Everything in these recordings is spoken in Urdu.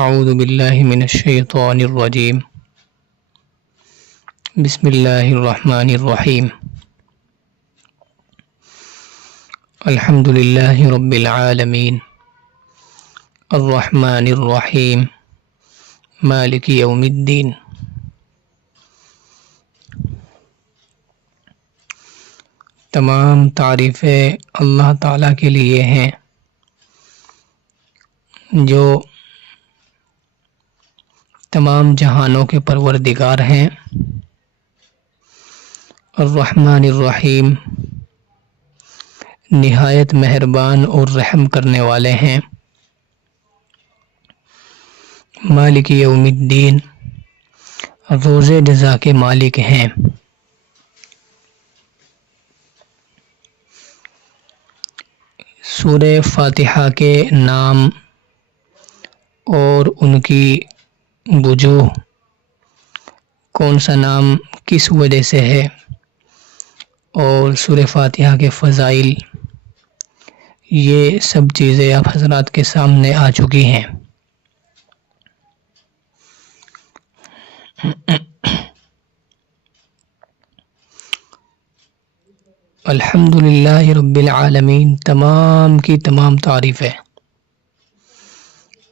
اعوذ باللہ من الشیطان الرجیم بسم اللہ الرحمن الرحیم الحمد للہ رب العالمین الرحمن الرحیم مالک یوم الدین۔ تمام تعریفیں اللہ تعالیٰ کے لیے ہیں جو تمام جہانوں کے پروردگار ہیں۔ الرحمن الرحیم نہایت مہربان اور رحم کرنے والے ہیں۔ مالک یوم الدین روز جزا کے مالک ہیں۔ سورہ فاتحہ کے نام اور ان کی وجوہ، کون سا نام کس وجہ سے ہے، اور سورہ فاتحہ کے فضائل، یہ سب چیزیں آپ حضرات کے سامنے آ چکی ہیں۔ الحمدللہ رب العالمین تمام کی تمام تعریفیں،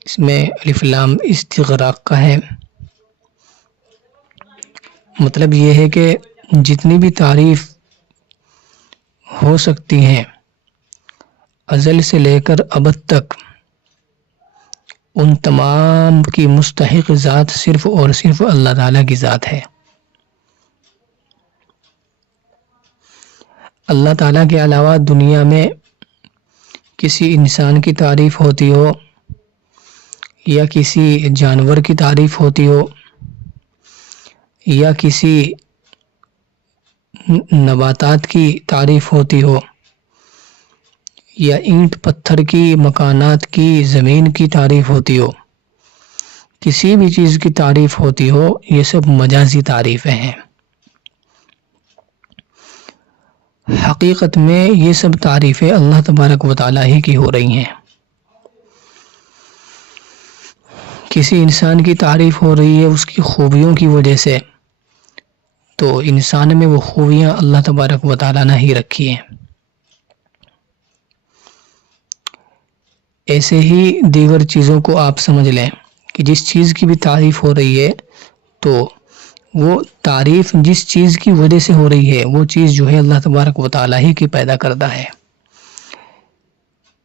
اس میں الف لام استغراق کا ہے، مطلب یہ ہے کہ جتنی بھی تعریف ہو سکتی ہیں ازل سے لے کر ابد تک، ان تمام کی مستحق ذات صرف اور صرف اللہ تعالیٰ کی ذات ہے۔ اللہ تعالیٰ کے علاوہ دنیا میں کسی انسان کی تعریف ہوتی ہو یا کسی جانور کی تعریف ہوتی ہو یا کسی نباتات کی تعریف ہوتی ہو یا اینٹ پتھر کی، مکانات کی، زمین کی تعریف ہوتی ہو، کسی بھی چیز کی تعریف ہوتی ہو، یہ سب مجازی تعریفیں ہیں۔ حقیقت میں یہ سب تعریفیں اللہ تبارک و تعالیٰ ہی کی ہو رہی ہیں۔ کسی انسان کی تعریف ہو رہی ہے اس کی خوبیوں کی وجہ سے، تو انسان میں وہ خوبیاں اللہ تبارک و تعالیٰ نے ہی رکھی ہیں۔ ایسے ہی دیگر چیزوں کو آپ سمجھ لیں کہ جس چیز کی بھی تعریف ہو رہی ہے تو وہ تعریف جس چیز کی وجہ سے ہو رہی ہے وہ چیز جو ہے اللہ تبارک و تعالیٰ ہی کی پیدا کردہ ہے۔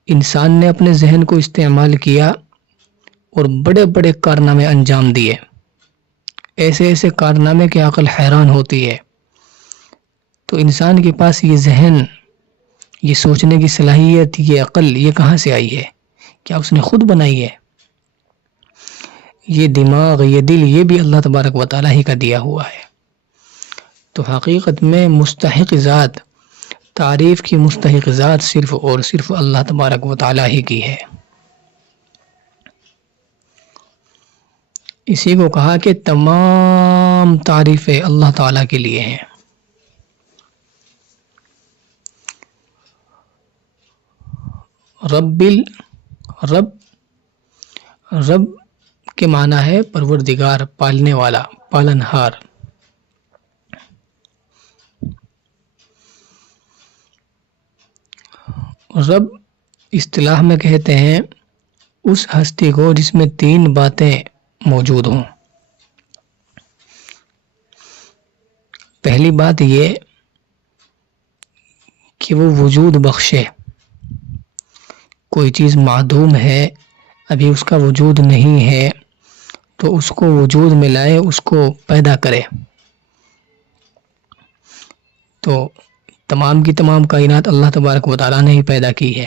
انسان نے اپنے ذہن کو استعمال کیا اور بڑے بڑے کارنامے انجام دیے، ایسے ایسے کارنامے کہ عقل حیران ہوتی ہے۔ تو انسان کے پاس یہ ذہن، یہ سوچنے کی صلاحیت، یہ عقل، یہ کہاں سے آئی ہے؟ کیا اس نے خود بنائی ہے؟ یہ دماغ، یہ دل، یہ بھی اللہ تبارک و تعالیٰ ہی کا دیا ہوا ہے۔ تو حقیقت میں مستحق ذات، تعریف کی مستحق ذات صرف اور صرف اللہ تبارک و تعالیٰ ہی کی ہے۔ اسی کو کہا کہ تمام تعریفیں اللہ تعالیٰ کے لیے ہیں۔ رب کے معنی ہے پروردگار، پالنے والا، پالنہار۔ رب اصطلاح میں کہتے ہیں اس ہستی کو جس میں تین باتیں موجود ہوں۔ پہلی بات یہ کہ وہ وجود بخشے، کوئی چیز معدوم ہے، ابھی اس کا وجود نہیں ہے تو اس کو وجود میں لائے، اس کو پیدا کرے۔ تو تمام کی تمام کائنات اللہ تبارک و تعالیٰ نے ہی پیدا کی ہے،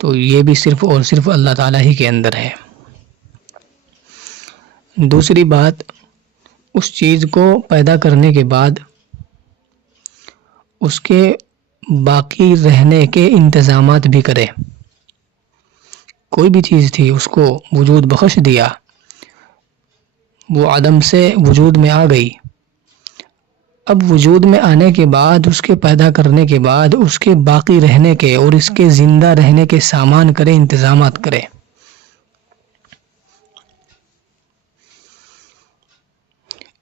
تو یہ بھی صرف اور صرف اللہ تعالیٰ ہی کے اندر ہے۔ دوسری بات، اس چیز کو پیدا کرنے کے بعد اس کے باقی رہنے کے انتظامات بھی کرے۔ کوئی بھی چیز تھی، اس کو وجود بخش دیا، وہ عدم سے وجود میں آ گئی، اب وجود میں آنے کے بعد، اس کے پیدا کرنے کے بعد، اس کے باقی رہنے کے اور اس کے زندہ رہنے کے سامان کرے، انتظامات کرے۔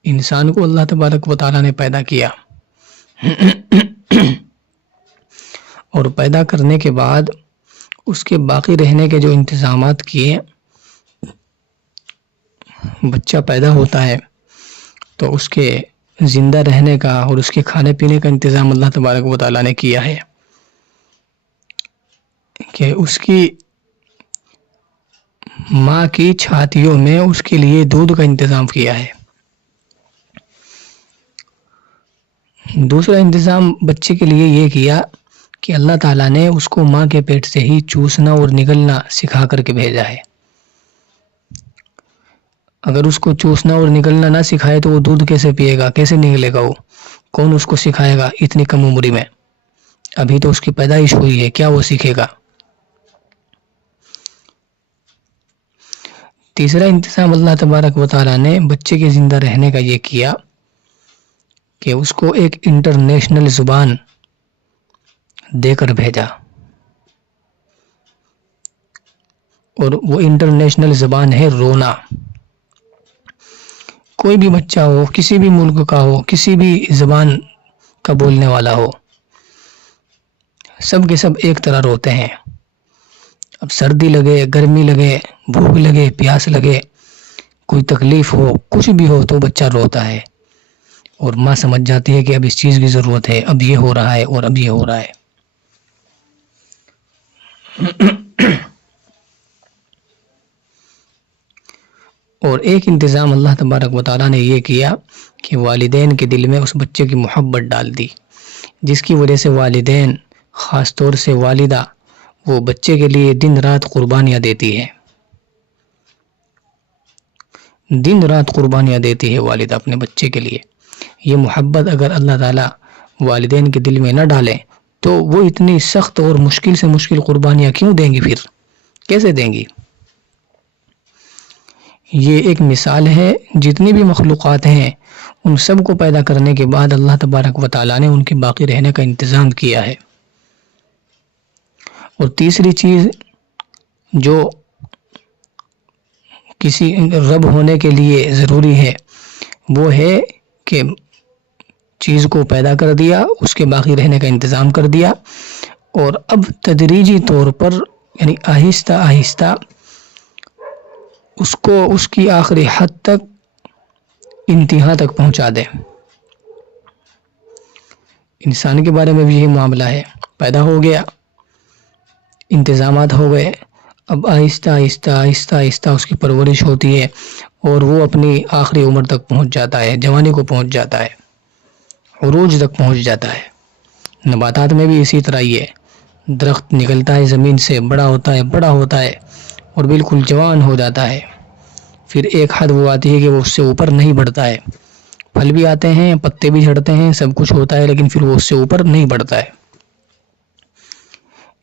انسان کو اللہ تبارک و تعالیٰ نے پیدا کیا اور پیدا کرنے کے بعد اس کے باقی رہنے کے جو انتظامات کیے، بچہ پیدا ہوتا ہے تو اس کے زندہ رہنے کا اور اس کے کھانے پینے کا انتظام اللہ تبارک و تعالیٰ نے کیا ہے کہ اس کی ماں کی چھاتیوں میں اس کے لیے دودھ کا انتظام کیا ہے۔ دوسرا انتظام بچے کے لیے یہ کیا کہ اللہ تعالیٰ نے اس کو ماں کے پیٹ سے ہی چوسنا اور نگلنا سکھا کر کے بھیجا ہے۔ اگر اس کو چوسنا اور نگلنا نہ سکھائے تو وہ دودھ کیسے پیے گا، کیسے نگلے گا، وہ کون اس کو سکھائے گا اتنی کم عمری میں؟ ابھی تو اس کی پیدائش ہوئی ہے، کیا وہ سیکھے گا؟ تیسرا انتظام اللہ تبارک و تعالیٰ نے بچے کے زندہ رہنے کا یہ کیا کہ اس کو ایک انٹرنیشنل زبان دے کر بھیجا، اور وہ انٹرنیشنل زبان ہے رونا۔ کوئی بھی بچہ ہو، کسی بھی ملک کا ہو، کسی بھی زبان کا بولنے والا ہو، سب کے سب ایک طرح روتے ہیں۔ اب سردی لگے، گرمی لگے، بھوک لگے، پیاس لگے، کوئی تکلیف ہو، کچھ بھی ہو تو بچہ روتا ہے، اور ماں سمجھ جاتی ہے کہ اب اس چیز کی ضرورت ہے، اب یہ ہو رہا ہے اور اب یہ ہو رہا ہے۔ اور ایک انتظام اللہ تبارک و تعالیٰ نے یہ کیا کہ والدین کے دل میں اس بچے کی محبت ڈال دی، جس کی وجہ سے والدین، خاص طور سے والدہ، وہ بچے کے لیے دن رات قربانیاں دیتی ہے۔ دن رات قربانیاں دیتی ہے والدہ اپنے بچے کے لیے۔ یہ محبت اگر اللہ تعالیٰ والدین کے دل میں نہ ڈالے تو وہ اتنی سخت اور مشکل سے مشکل قربانیاں کیوں دیں گی؟ پھر کیسے دیں گی؟ یہ ایک مثال ہے، جتنی بھی مخلوقات ہیں ان سب کو پیدا کرنے کے بعد اللہ تبارک و تعالیٰ نے ان کے باقی رہنے کا انتظام کیا ہے۔ اور تیسری چیز جو کسی رب ہونے کے لیے ضروری ہے وہ ہے کہ چیز کو پیدا کر دیا، اس کے باقی رہنے کا انتظام کر دیا، اور اب تدریجی طور پر یعنی آہستہ آہستہ اس کو اس کی آخری حد تک، انتہا تک پہنچا دے۔ انسان کے بارے میں بھی یہی معاملہ ہے، پیدا ہو گیا، انتظامات ہو گئے، اب آہستہ آہستہ آہستہ آہستہ اس کی پرورش ہوتی ہے اور وہ اپنی آخری عمر تک پہنچ جاتا ہے، جوانی کو پہنچ جاتا ہے، عروج تک پہنچ جاتا ہے۔ نباتات میں بھی اسی طرح ہی ہے، درخت نکلتا ہے زمین سے، بڑا ہوتا ہے، بڑا ہوتا ہے اور بالکل جوان ہو جاتا ہے، پھر ایک حد وہ آتی ہے کہ وہ اس سے اوپر نہیں بڑھتا ہے، پھل بھی آتے ہیں، پتے بھی جھڑتے ہیں، سب کچھ ہوتا ہے، لیکن پھر وہ اس سے اوپر نہیں بڑھتا ہے۔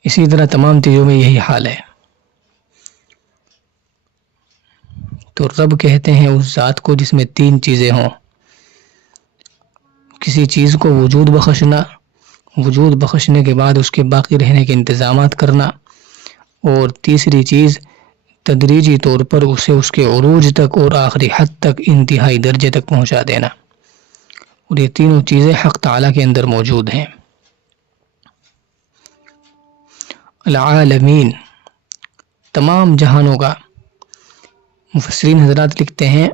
اسی طرح تمام چیزوں میں یہی حال ہے۔ تو رب کہتے ہیں اس ذات کو جس میں تین چیزیں ہوں: کسی چیز کو وجود بخشنا، وجود بخشنے کے بعد اس کے باقی رہنے کے انتظامات کرنا، اور تیسری چیز تدریجی طور پر اسے اس کے عروج تک اور آخری حد تک، انتہائی درجے تک پہنچا دینا۔ اور یہ تینوں چیزیں حق تعالیٰ کے اندر موجود ہیں۔ العالمین، تمام جہانوں کا۔ مفسرین حضرات لکھتے ہیں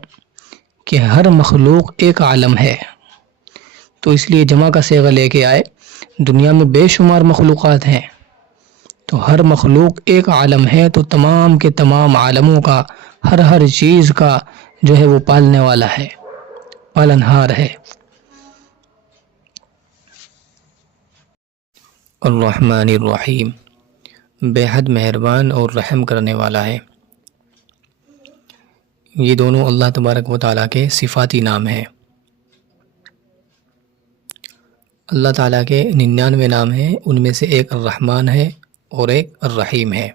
کہ ہر مخلوق ایک عالم ہے، تو اس لیے جمع کا صیغہ لے کے آئے۔ دنیا میں بے شمار مخلوقات ہیں، تو ہر مخلوق ایک عالم ہے، تو تمام کے تمام عالموں کا، ہر چیز کا جو ہے وہ پالنے والا ہے، پالنہار ہے۔ الرحمن الرحیم، بے حد مہربان اور رحم کرنے والا ہے۔ یہ دونوں اللہ تبارک و تعالیٰ کے صفاتی نام ہیں۔ اللہ تعالیٰ کے 99 نام ہیں، ان میں سے ایک الرحمن ہے اور ایک الرحیم ہے۔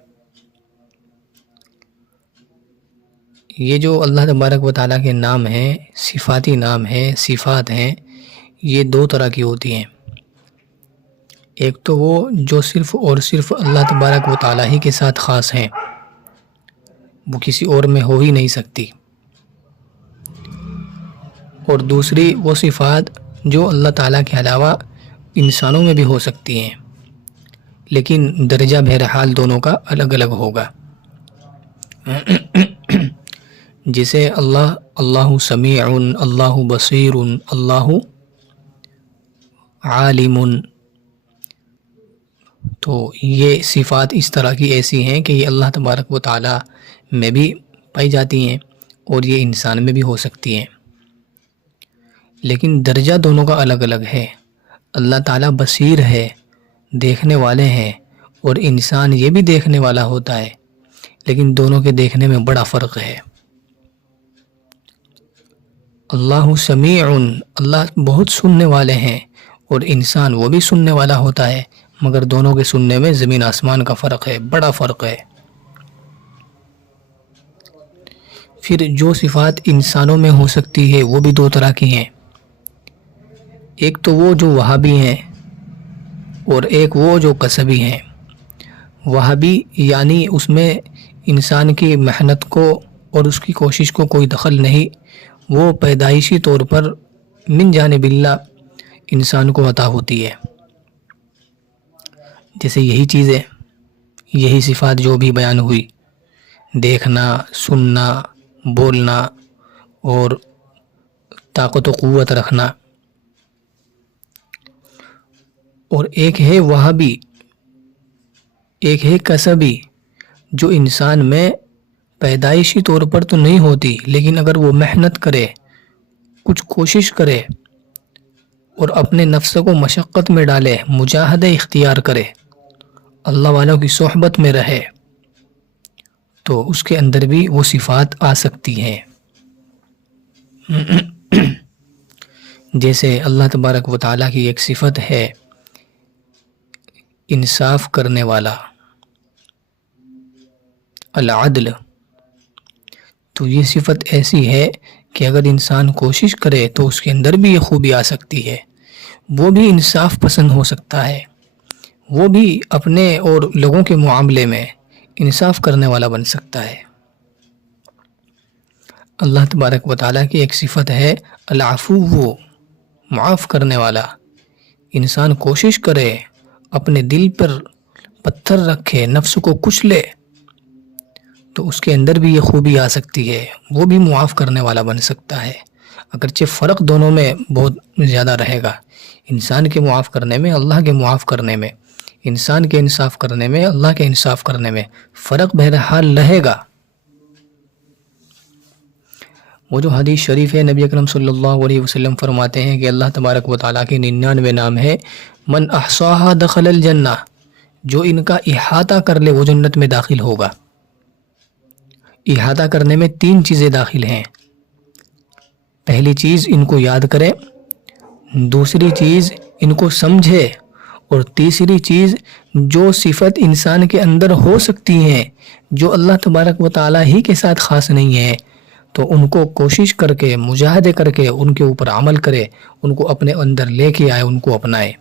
یہ جو اللہ تبارک و تعالیٰ کے نام ہیں، صفاتی نام ہیں، صفات ہیں، یہ دو طرح کی ہوتی ہیں۔ ایک تو وہ جو صرف اور صرف اللہ تبارک و تعالیٰ ہی کے ساتھ خاص ہیں، وہ کسی اور میں ہو ہی نہیں سکتی۔ اور دوسری وہ صفات جو اللہ تعالیٰ کے علاوہ انسانوں میں بھی ہو سکتی ہیں، لیکن درجہ بہرحال دونوں کا الگ الگ ہوگا۔ جسے اللہ سمیع، اللہ بصیر، اللہ عالم، تو یہ صفات اس طرح کی ایسی ہیں کہ یہ اللہ تبارک و تعالیٰ میں بھی پائی جاتی ہیں اور یہ انسان میں بھی ہو سکتی ہیں، لیکن درجہ دونوں کا الگ الگ ہے۔ اللہ تعالیٰ بصیر ہے، دیکھنے والے ہیں، اور انسان یہ بھی دیکھنے والا ہوتا ہے، لیکن دونوں کے دیکھنے میں بڑا فرق ہے۔ اللہ سمیع، اللہ بہت سننے والے ہیں، اور انسان وہ بھی سننے والا ہوتا ہے، مگر دونوں کے سننے میں زمین آسمان کا فرق ہے، بڑا فرق ہے۔ پھر جو صفات انسانوں میں ہو سکتی ہے وہ بھی دو طرح کی ہیں، ایک تو وہ جو وہابی ہیں اور ایک وہ جو کسبی ہیں۔ وہابی یعنی اس میں انسان کی محنت کو اور اس کی کوشش کو کوئی دخل نہیں، وہ پیدائشی طور پر من جانب اللہ انسان کو عطا ہوتی ہے۔ جیسے یہی چیزیں، یہی صفات جو بھی بیان ہوئی، دیکھنا، سننا، بولنا اور طاقت و قوت رکھنا، اور ایک ہے وہابی، ایک ہے کسبی، جو انسان میں پیدائشی طور پر تو نہیں ہوتی، لیکن اگر وہ محنت کرے، کچھ کوشش کرے اور اپنے نفس کو مشقت میں ڈالے، مجاہدہ اختیار کرے، اللہ والوں کی صحبت میں رہے، تو اس کے اندر بھی وہ صفات آ سکتی ہیں۔ جیسے اللہ تبارک و تعالیٰ کی ایک صفت ہے انصاف کرنے والا، العدل، تو یہ صفت ایسی ہے کہ اگر انسان کوشش کرے تو اس کے اندر بھی یہ خوبی آ سکتی ہے، وہ بھی انصاف پسند ہو سکتا ہے، وہ بھی اپنے اور لوگوں کے معاملے میں انصاف کرنے والا بن سکتا ہے۔ اللہ تبارک و تعالیٰ کی ایک صفت ہے العفو، معاف کرنے والا۔ انسان کوشش کرے، اپنے دل پر پتھر رکھے، نفس کو کچلے، تو اس کے اندر بھی یہ خوبی آ سکتی ہے، وہ بھی معاف کرنے والا بن سکتا ہے۔ اگرچہ فرق دونوں میں بہت زیادہ رہے گا، انسان کے معاف کرنے میں، اللہ کے معاف کرنے میں، انسان کے انصاف کرنے میں، اللہ کے انصاف کرنے میں فرق بہرحال رہے گا۔ وہ جو حدیث شریف ہے، نبی اکرم صلی اللہ علیہ وسلم فرماتے ہیں کہ اللہ تبارک و تعالیٰ کے 99 نام ہے، من احصاها دخل الجنہ، جو ان کا احاطہ کر لے وہ جنت میں داخل ہوگا۔ احاطہ کرنے میں 3 چیزیں داخل ہیں۔ پہلی چیز ان کو یاد کرے، دوسری چیز ان کو سمجھے، اور تیسری چیز جو صفت انسان کے اندر ہو سکتی ہیں جو اللہ تبارک و تعالیٰ ہی کے ساتھ خاص نہیں ہے، تو ان کو کوشش کر کے، مجاہدے کر کے ان کے اوپر عمل کرے، ان کو اپنے اندر لے کے آئے، ان کو اپنائے،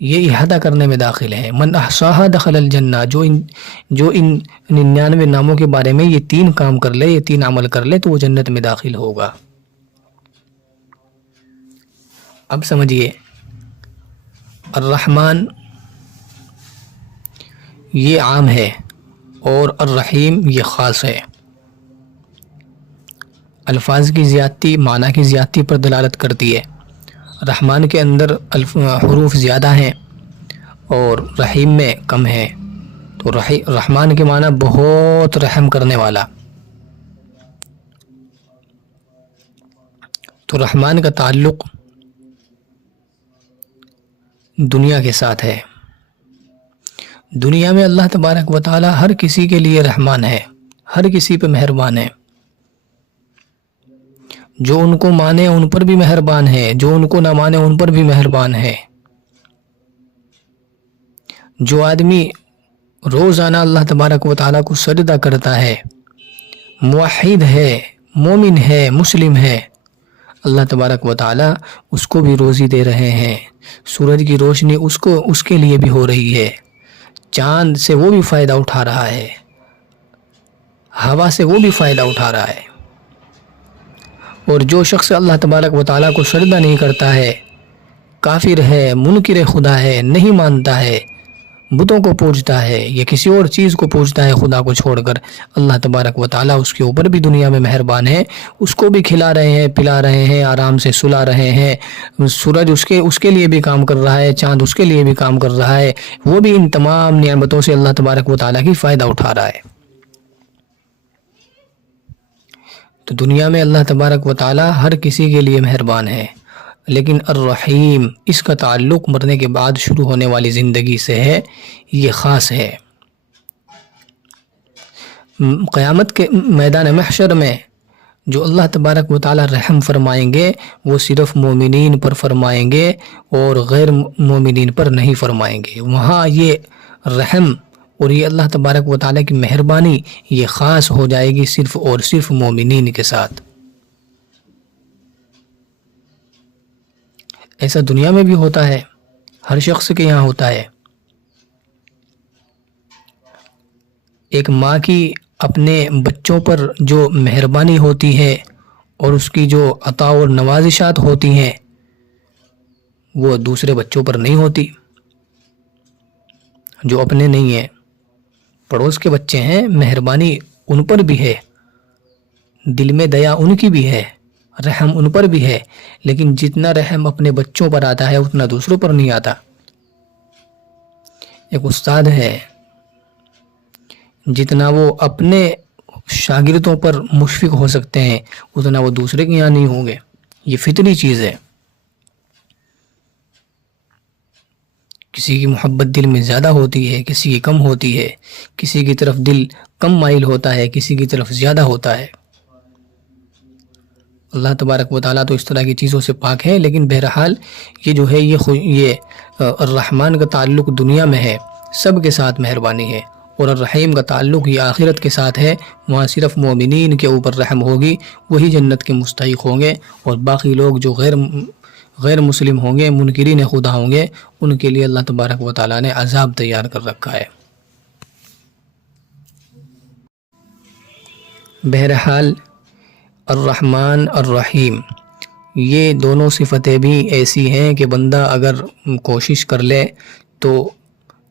یہ احاطہ کرنے میں داخل ہے۔ من احصاها دخل الجنہ، جو ان 99 ناموں کے بارے میں یہ 3 کام کر لے، یہ 3 عمل کر لے، تو وہ جنت میں داخل ہوگا۔ اب سمجھیے، الرحمن یہ عام ہے اور الرحیم یہ خاص ہے۔ الفاظ کی زیادتی معنی کی زیادتی پر دلالت کرتی ہے۔ رحمان کے اندر حروف زیادہ ہیں اور رحیم میں کم ہیں، تو رحمان کے معنی بہت رحم کرنے والا۔ تو رحمان کا تعلق دنیا کے ساتھ ہے۔ دنیا میں اللہ تبارک و تعالی ہر کسی کے لیے رحمان ہے، ہر کسی پہ مہربان ہے، جو ان کو مانے ان پر بھی مہربان ہے، جو ان کو نہ مانے ان پر بھی مہربان ہے۔ جو آدمی روزانہ اللہ تبارک و تعالیٰ کو سجدہ کرتا ہے، موحد ہے، مومن ہے، مسلم ہے، اللہ تبارک و تعالیٰ اس کو بھی روزی دے رہے ہیں، سورج کی روشنی اس کے لیے بھی ہو رہی ہے، چاند سے وہ بھی فائدہ اٹھا رہا ہے، ہوا سے وہ بھی فائدہ اٹھا رہا ہے، اور جو شخص اللہ تبارک و تعالیٰ کو سجدہ نہیں کرتا ہے، کافر ہے، منکر خدا ہے، نہیں مانتا ہے، بتوں کو پوجتا ہے یا کسی اور چیز کو پوجتا ہے خدا کو چھوڑ کر، اللہ تبارک و تعالیٰ اس کے اوپر بھی دنیا میں مہربان ہے، اس کو بھی کھلا رہے ہیں، پلا رہے ہیں، آرام سے سلا رہے ہیں، سورج اس کے لیے بھی کام کر رہا ہے، چاند اس کے لیے بھی کام کر رہا ہے، وہ بھی ان تمام نعمتوں سے اللہ تبارک و تعالیٰ کی فائدہ اٹھا رہا ہے۔ تو دنیا میں اللہ تبارک و تعالیٰ ہر کسی کے لیے مہربان ہے، لیکن الرحیم اس کا تعلق مرنے کے بعد شروع ہونے والی زندگی سے ہے، یہ خاص ہے۔ قیامت کے میدان محشر میں جو اللہ تبارک و تعالیٰ رحم فرمائیں گے وہ صرف مومنین پر فرمائیں گے اور غیر مومنین پر نہیں فرمائیں گے۔ وہاں یہ رحم اور یہ اللہ تبارک و تعالیٰ کی مہربانی یہ خاص ہو جائے گی صرف اور صرف مومنین کے ساتھ۔ ایسا دنیا میں بھی ہوتا ہے، ہر شخص کے یہاں ہوتا ہے۔ ایک ماں کی اپنے بچوں پر جو مہربانی ہوتی ہے اور اس کی جو عطا اور نوازشات ہوتی ہیں وہ دوسرے بچوں پر نہیں ہوتی، جو اپنے نہیں ہیں، پڑوس کے بچے ہیں، مہربانی ان پر بھی ہے، دل میں دیا ان کی بھی ہے، رحم ان پر بھی ہے، لیکن جتنا رحم اپنے بچوں پر آتا ہے اتنا دوسروں پر نہیں آتا۔ ایک استاد ہے، جتنا وہ اپنے شاگردوں پر مشفق ہو سکتے ہیں اتنا وہ دوسرے کے یہاں نہیں ہوں گے، یہ فطری چیز ہے۔ کسی کی محبت دل میں زیادہ ہوتی ہے، کسی کی کم ہوتی ہے، کسی کی طرف دل کم مائل ہوتا ہے، کسی کی طرف زیادہ ہوتا ہے۔ اللہ تبارک و تعالیٰ تو اس طرح کی چیزوں سے پاک ہے، لیکن بہرحال یہ جو ہے یہ الرحمن کا تعلق دنیا میں ہے، سب کے ساتھ مہربانی ہے، اور الرحیم کا تعلق یہ آخرت کے ساتھ ہے، وہاں صرف مومنین کے اوپر رحم ہوگی، وہی جنت کے مستحق ہوں گے، اور باقی لوگ جو غیر مسلم ہوں گے، منکرین خدا ہوں گے، ان کے لیے اللہ تبارک و تعالیٰ نے عذاب تیار کر رکھا ہے۔ بہرحال الرحمن الرحیم یہ دونوں صفتیں بھی ایسی ہیں کہ بندہ اگر کوشش کر لے تو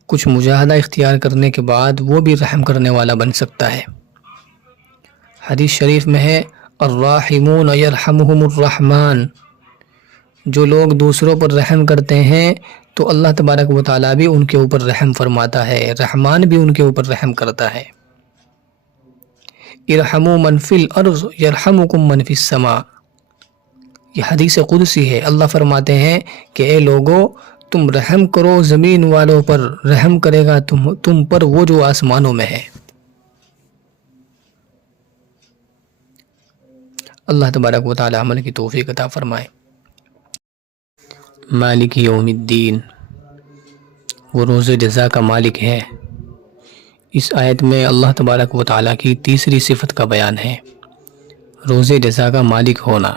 کچھ مجاہدہ اختیار کرنے کے بعد وہ بھی رحم کرنے والا بن سکتا ہے۔ حدیث شریف میں ہے الراحمون یرحمہم الرحمن، جو لوگ دوسروں پر رحم کرتے ہیں تو اللہ تبارک و تعالیٰ بھی ان کے اوپر رحم فرماتا ہے، رحمان بھی ان کے اوپر رحم کرتا ہے۔ ارحموا من فی الارض یرحمکم من فی السماء، یہ حدیث قدسی ہے، اللہ فرماتے ہیں کہ اے لوگو تم رحم کرو زمین والوں پر، رحم کرے گا تم پر وہ جو آسمانوں میں ہے۔ اللہ تبارک و تعالی عمل کی توفیق عطا فرمائے۔ مالک یوم الدین، وہ روز جزا کا مالک ہے۔ اس آیت میں اللہ تبارک و تعالیٰ کی تیسری صفت کا بیان ہے، روز جزا کا مالک ہونا۔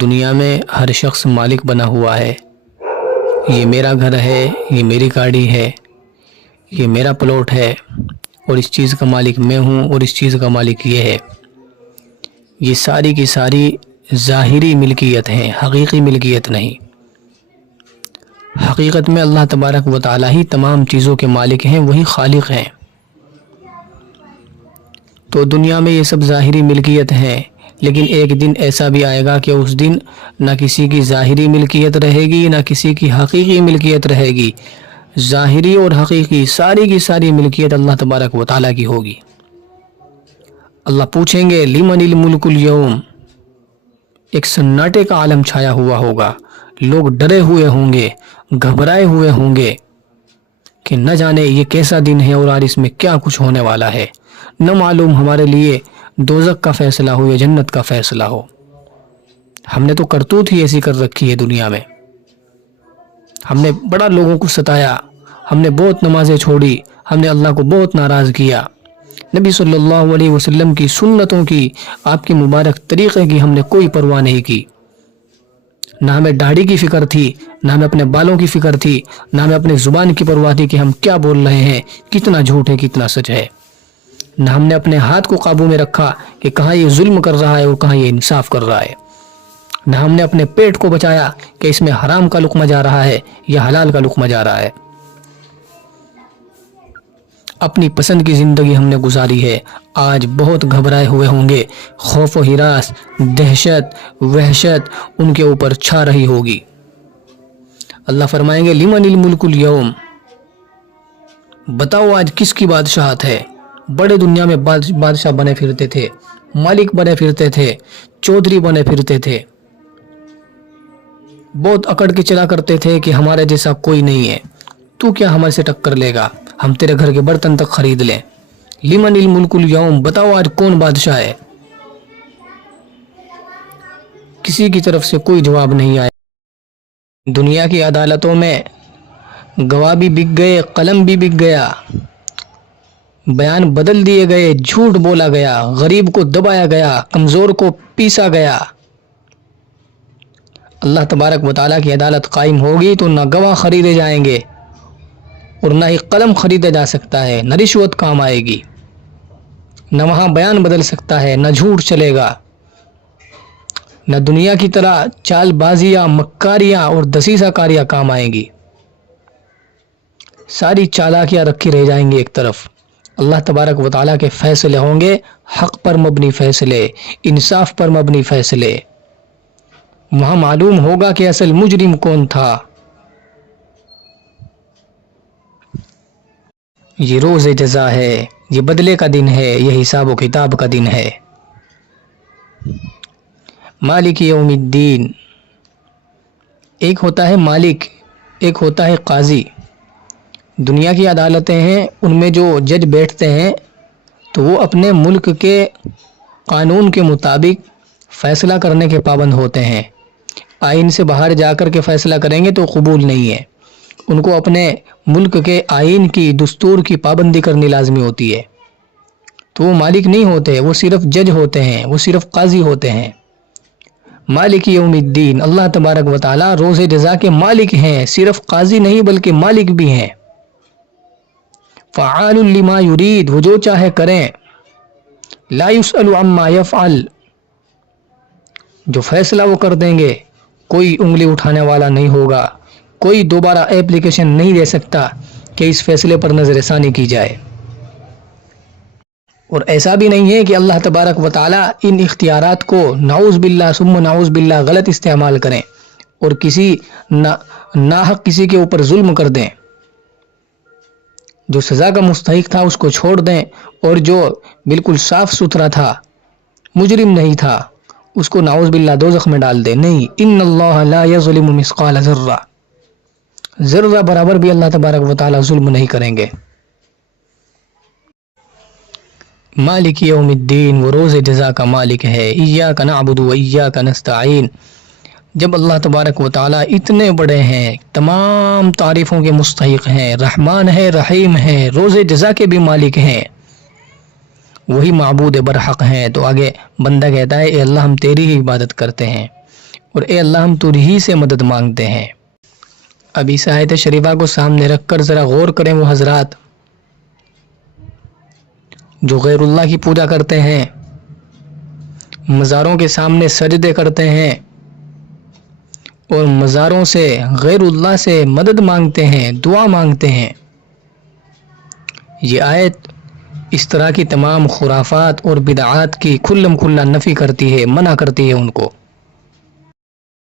دنیا میں ہر شخص مالک بنا ہوا ہے، یہ میرا گھر ہے، یہ میری گاڑی ہے، یہ میرا پلاٹ ہے، اور اس چیز کا مالک میں ہوں، اور اس چیز کا مالک یہ ہے۔ یہ ساری کی ساری ظاہری ملکیت ہیں، حقیقی ملکیت نہیں۔ حقیقت میں اللہ تبارک و تعالیٰ ہی تمام چیزوں کے مالک ہیں، وہی خالق ہیں۔ تو دنیا میں یہ سب ظاہری ملکیت ہیں، لیکن ایک دن ایسا بھی آئے گا کہ اس دن نہ کسی کی ظاہری ملکیت رہے گی، نہ کسی کی حقیقی ملکیت رہے گی۔ ظاہری اور حقیقی ساری کی ساری ملکیت اللہ تبارک و تعالیٰ کی ہوگی۔ اللہ پوچھیں گے لمن الملک اليوم، ایک سناٹے کا عالم چھایا ہوا ہوگا، لوگ ڈرے ہوئے ہوں گے، گھبرائے ہوئے ہوں گے کہ نہ جانے یہ کیسا دن ہے اور آج اس میں کیا کچھ ہونے والا ہے، نہ معلوم ہمارے لیے دوزخ کا فیصلہ ہو یا جنت کا فیصلہ ہو۔ ہم نے تو کرتوت ہی ایسی کر رکھی ہے دنیا میں، ہم نے بڑا لوگوں کو ستایا، ہم نے بہت نمازیں چھوڑی، ہم نے اللہ کو بہت ناراض کیا، نبی صلی اللہ علیہ وسلم کی سنتوں کی، آپ کے مبارک طریقے کی ہم نے کوئی پرواہ نہیں کی۔ نہ ہمیں داڑھی کی فکر تھی، نہ ہمیں اپنے بالوں کی فکر تھی، نہ ہمیں اپنے زبان کی پرواہ تھی کہ ہم کیا بول رہے ہیں، کتنا جھوٹ ہے کتنا سچ ہے۔ نہ ہم نے اپنے ہاتھ کو قابو میں رکھا کہ کہاں یہ ظلم کر رہا ہے اور کہاں یہ انصاف کر رہا ہے، نہ ہم نے اپنے پیٹ کو بچایا کہ اس میں حرام کا لقمہ جا رہا ہے یا حلال کا لقمہ جا رہا ہے۔ اپنی پسند کی زندگی ہم نے گزاری ہے۔ آج بہت گھبرائے ہوئے ہوں گے، خوف و ہراس، دہشت، وحشت ان کے اوپر چھا رہی ہوگی۔ اللہ فرمائیں گے لمن الملک اليوم، بتاؤ آج کس کی بادشاہت ہے؟ بڑے دنیا میں بادشاہ بنے پھرتے تھے، مالک بنے پھرتے تھے، چودھری بنے پھرتے تھے، بہت اکڑ کے چلا کرتے تھے کہ ہمارے جیسا کوئی نہیں ہے، تو کیا ہمارے سے ٹکر لے گا، ہم تیرے گھر کے برتن تک خرید لیں۔ لمن الملک اليوم، بتاؤ آج کون بادشاہ ہے؟ کسی کی طرف سے کوئی جواب نہیں آیا۔ دنیا کی عدالتوں میں گواہ بھی بک گئے، قلم بھی بک گیا، بیان بدل دیے گئے، جھوٹ بولا گیا، غریب کو دبایا گیا، کمزور کو پیسا گیا۔ اللہ تبارک و تعالیٰ کی عدالت قائم ہوگی تو نہ گواہ خریدے جائیں گے اور نہ ہی قلم خریدا جا سکتا ہے، نہ رشوت کام آئے گی، نہ وہاں بیان بدل سکتا ہے، نہ جھوٹ چلے گا، نہ دنیا کی طرح چال بازیاں، مکاریاں اور دسیسہ کاریاں کام آئیں گی۔ ساری چالاکیاں رکھی رہ جائیں گی ایک طرف۔ اللہ تبارک و تعالیٰ کے فیصلے ہوں گے حق پر مبنی فیصلے، انصاف پر مبنی فیصلے۔ وہاں معلوم ہوگا کہ اصل مجرم کون تھا۔ یہ روز جزا ہے، یہ بدلے کا دن ہے، یہ حساب و کتاب کا دن ہے۔ مالک یوم الدین، ایک ہوتا ہے مالک، ایک ہوتا ہے قاضی۔ دنیا کی عدالتیں ہیں، ان میں جو جج بیٹھتے ہیں تو وہ اپنے ملک کے قانون کے مطابق فیصلہ کرنے کے پابند ہوتے ہیں۔ آئین سے باہر جا کر کے فیصلہ کریں گے تو قبول نہیں ہے، ان کو اپنے ملک کے آئین کی، دستور کی پابندی کرنی لازمی ہوتی ہے۔ تو وہ مالک نہیں ہوتے، وہ صرف جج ہوتے ہیں، وہ صرف قاضی ہوتے ہیں۔ مالک یوم الدین، اللہ تبارک و تعالی روز جزا کے مالک ہیں، صرف قاضی نہیں بلکہ مالک بھی ہیں۔ فعال لما یرید، وہ جو چاہے کریں۔ لا یسأل عما یفعل، جو فیصلہ وہ کر دیں گے، کوئی انگلی اٹھانے والا نہیں ہوگا، کوئی دوبارہ اپلیکیشن نہیں دے سکتا کہ اس فیصلے پر نظر ثانی کی جائے۔ اور ایسا بھی نہیں ہے کہ اللہ تبارک و تعالی ان اختیارات کو نعوذ باللہ ثم نعوذ باللہ غلط استعمال کریں اور کسی ناحق کسی کے اوپر ظلم کر دیں، جو سزا کا مستحق تھا اس کو چھوڑ دیں، اور جو بالکل صاف ستھرا تھا، مجرم نہیں تھا، اس کو نعوذ باللہ دوزخ میں ڈال دیں۔ نہیں، ان اللہ لا یظلم مثقال ذرہ، ذرہ برابر بھی اللہ تبارک و تعالی ظلم نہیں کریں گے۔ مالک یوم الدین، وہ روز جزا کا مالک ہے۔ ایاک نعبد و ایاک نستعین، جب اللہ تبارک و تعالی اتنے بڑے ہیں، تمام تعریفوں کے مستحق ہیں، رحمان ہے، رحیم ہے، روز جزا کے بھی مالک ہیں، وہی معبود برحق ہیں، تو آگے بندہ کہتا ہے اے اللہ ہم تیری ہی عبادت کرتے ہیں، اور اے اللہ ہم تجھی سے مدد مانگتے ہیں۔ اب اس آیت شریفہ کو سامنے رکھ کر ذرا غور کریں وہ حضرات جو غیر اللہ کی پوجا کرتے ہیں، مزاروں کے سامنے سجدے کرتے ہیں اور مزاروں سے، غیر اللہ سے مدد مانگتے ہیں، دعا مانگتے ہیں۔ یہ آیت اس طرح کی تمام خرافات اور بدعات کی کھلم کھلا نفی کرتی ہے، منع کرتی ہے ان کو۔